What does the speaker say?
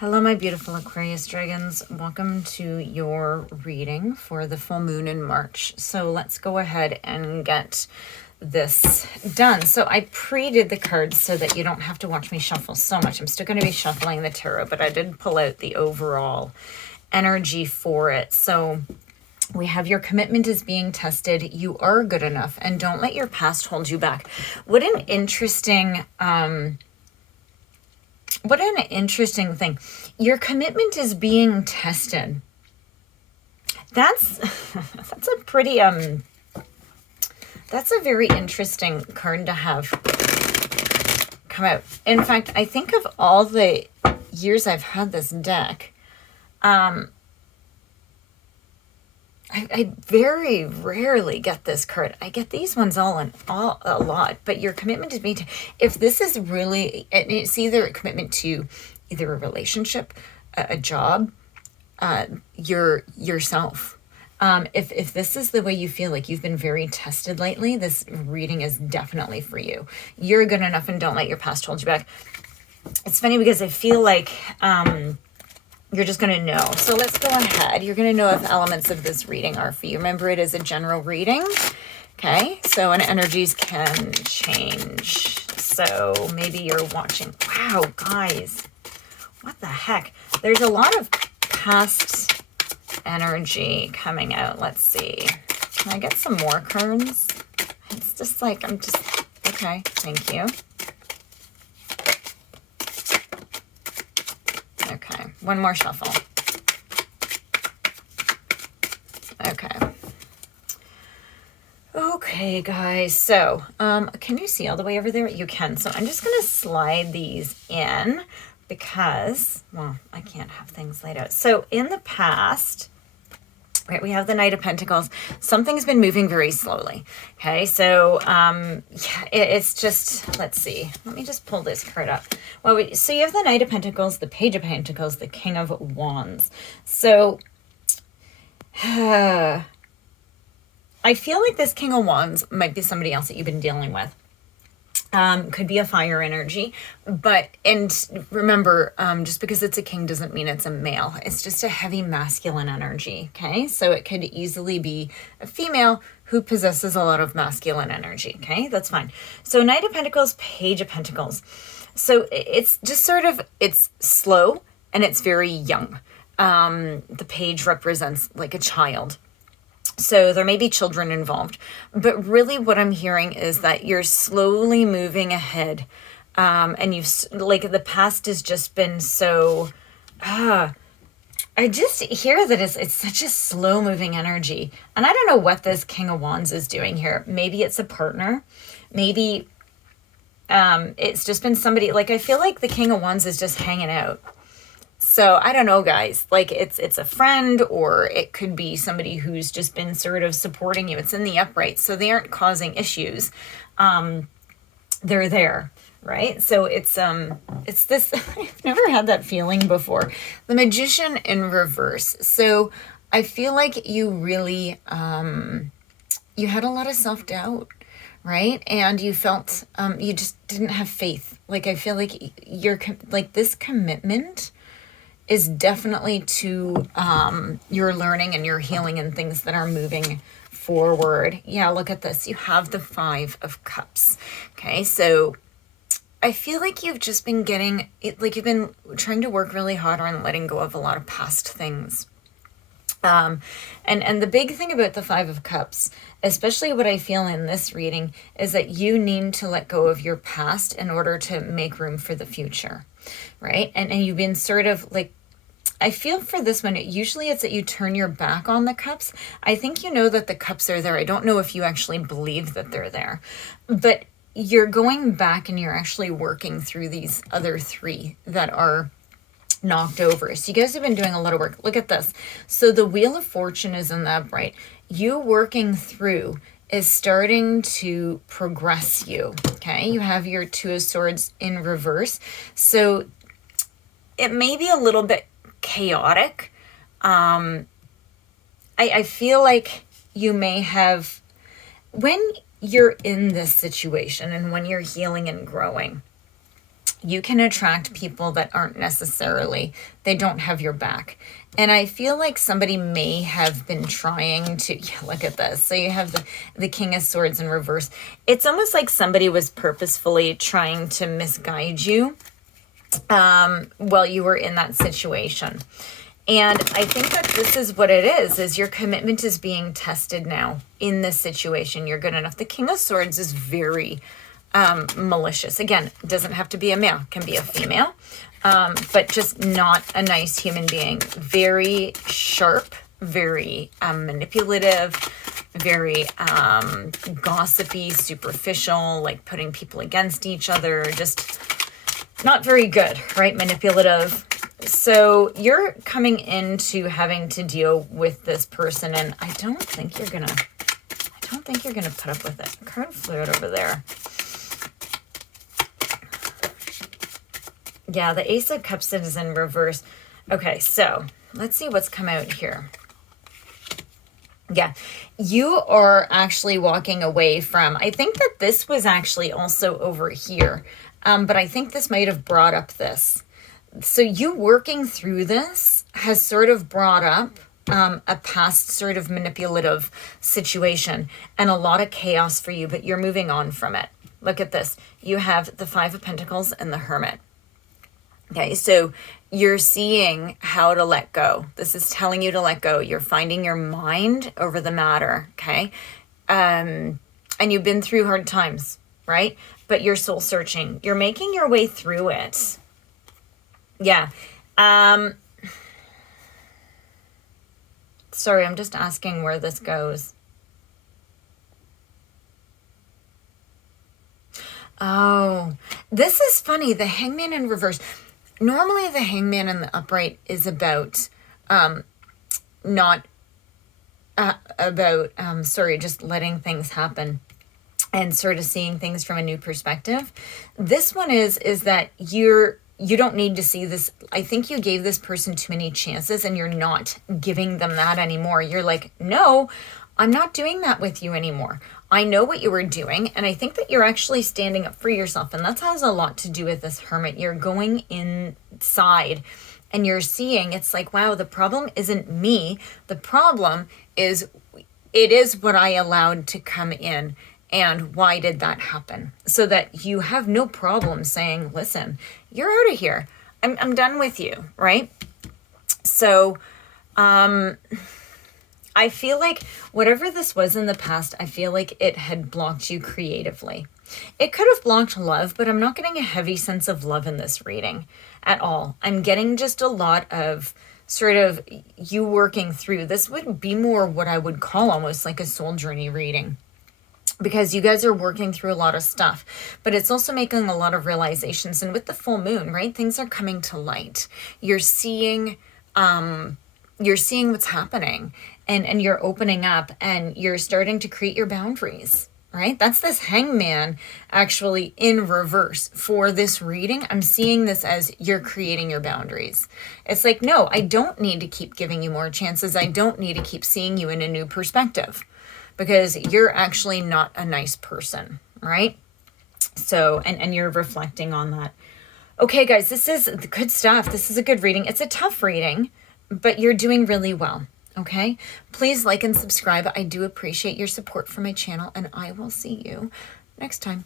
Hello, my beautiful Aquarius dragons. Welcome to your reading for the full moon in March. So let's go ahead and get this done. So I pre-did the cards so that you don't have to watch me shuffle so much. I'm still going to be shuffling the tarot, but I did pull out the overall energy for it. So we have your commitment is being tested. You are good enough, and don't let your past hold you back. What an interesting thing. Your commitment is being tested. That's that's a pretty that's a very interesting card to have come out. In fact, I think of all the years I've had this deck, I very rarely get this card. I get these ones a lot, but your commitment to me, if this is really, it's either a commitment to either a relationship, a job, yourself. If this is the way you feel like you've been very tested lately, this reading is definitely for you. You're good enough, and don't let your past hold you back. It's funny because I feel like, you're just going to know. So let's go ahead. You're going to know if elements of this reading are for you. Remember, it is a general reading. Okay. So, and energies can change. So maybe you're watching. Wow, guys. What the heck? There's a lot of past energy coming out. Let's see. Can I get some more cards? It's just like, okay. Thank you. Okay, one more shuffle. Okay, guys. So, can you see all the way over there? You can. So I'm just going to slide these in because, well, I can't have things laid out. So in the past, right, we have the Knight of Pentacles. Something's been moving very slowly. Okay, so yeah, it's just, let's see. Let me just pull this card up. Well, so you have the Knight of Pentacles, the Page of Pentacles, the King of Wands. So I feel like this King of Wands might be somebody else that you've been dealing with. Could be a fire energy, and remember, just because it's a king doesn't mean it's a male. It's just a heavy masculine energy, okay? So it could easily be a female who possesses a lot of masculine energy, okay? That's fine. So Knight of Pentacles, Page of Pentacles. So it's just sort of, it's slow and it's very young. The page represents like a child. So there may be children involved, but really what I'm hearing is that you're slowly moving ahead. And you've, like, the past has just been so, I just hear that it's such a slow moving energy. And I don't know what this King of Wands is doing here. Maybe it's a partner. Maybe, it's just been somebody, like, I feel like the King of Wands is just hanging out. So I don't know, guys, like it's a friend, or it could be somebody who's just been sort of supporting you. It's in the upright, so they aren't causing issues. They're there, right? So it's this, I've never had that feeling before. The Magician in reverse. So I feel like you really, you had a lot of self-doubt, right? And you felt, you just didn't have faith. Like, I feel like you're like this commitment is definitely to your learning and your healing and things that are moving forward. Yeah, look at this. You have the Five of Cups. Okay, so I feel like you've just been getting, like you've been trying to work really hard on letting go of a lot of past things. And the big thing about the Five of Cups, especially what I feel in this reading, is that you need to let go of your past in order to make room for the future, right? And you've been sort of like, I feel for this one, usually it's that you turn your back on the cups. I think you know that the cups are there. I don't know if you actually believe that they're there, but you're going back and you're actually working through these other three that are knocked over. So you guys have been doing a lot of work. Look at this. So the Wheel of Fortune is in the upright. You working through is starting to progress you. Okay. You have your Two of Swords in reverse. So it may be a little bit chaotic. I feel like you may have, when you're in this situation and when you're healing and growing, you can attract people that aren't necessarily, they don't have your back. And I feel like somebody may have been trying to, yeah, look at this. So you have the King of Swords in reverse. It's almost like somebody was purposefully trying to misguide you while you were in that situation. And I think that this is what it is your commitment is being tested now in this situation. You're good enough. The King of Swords is very malicious. Again, it doesn't have to be a male, it can be a female, but just not a nice human being. Very sharp, very manipulative, very gossipy, superficial, like putting people against each other, just not very good, right? Manipulative. So you're coming into having to deal with this person, and I don't think you're gonna put up with it. Card flew out over there. Yeah, the Ace of Cups is in reverse. Okay, so let's see what's come out here. Yeah, you are actually walking away from, I think that this was actually also over here, but I think this might have brought up this. So you working through this has sort of brought up a past sort of manipulative situation and a lot of chaos for you, but you're moving on from it. Look at this. You have the Five of Pentacles and the Hermit. Okay, so you're seeing how to let go. This is telling you to let go. You're finding your mind over the matter, okay? And you've been through hard times, right? But you're soul searching. You're making your way through it. Yeah. Sorry, I'm just asking where this goes. Oh, this is funny. The Hangman in reverse. Normally the Hangman in the upright is about, just letting things happen and sort of seeing things from a new perspective. This one is that you don't need to see this. I think you gave this person too many chances and you're not giving them that anymore. You're like, no, I'm not doing that with you anymore. I know what you were doing, and I think that you're actually standing up for yourself, and that has a lot to do with this Hermit. You're going inside, and you're seeing, it's like, wow, the problem isn't me. The problem is, it is what I allowed to come in, and why did that happen? So that you have no problem saying, listen, you're out of here. I'm done with you, right? So, I feel like whatever this was in the past, I feel like it had blocked you creatively. It could have blocked love, but I'm not getting a heavy sense of love in this reading at all. I'm getting just a lot of sort of you working through. This would be more what I would call almost like a soul journey reading, because you guys are working through a lot of stuff, but it's also making a lot of realizations. And with the full moon, right, things are coming to light. You're seeing what's happening, and you're opening up and you're starting to create your boundaries, right? That's this Hangman actually in reverse for this reading. I'm seeing this as you're creating your boundaries. It's like, no, I don't need to keep giving you more chances. I don't need to keep seeing you in a new perspective, because you're actually not a nice person, right? So, and you're reflecting on that. Okay, guys, this is good stuff. This is a good reading. It's a tough reading, but you're doing really well, okay? Please like and subscribe. I do appreciate your support for my channel, and I will see you next time.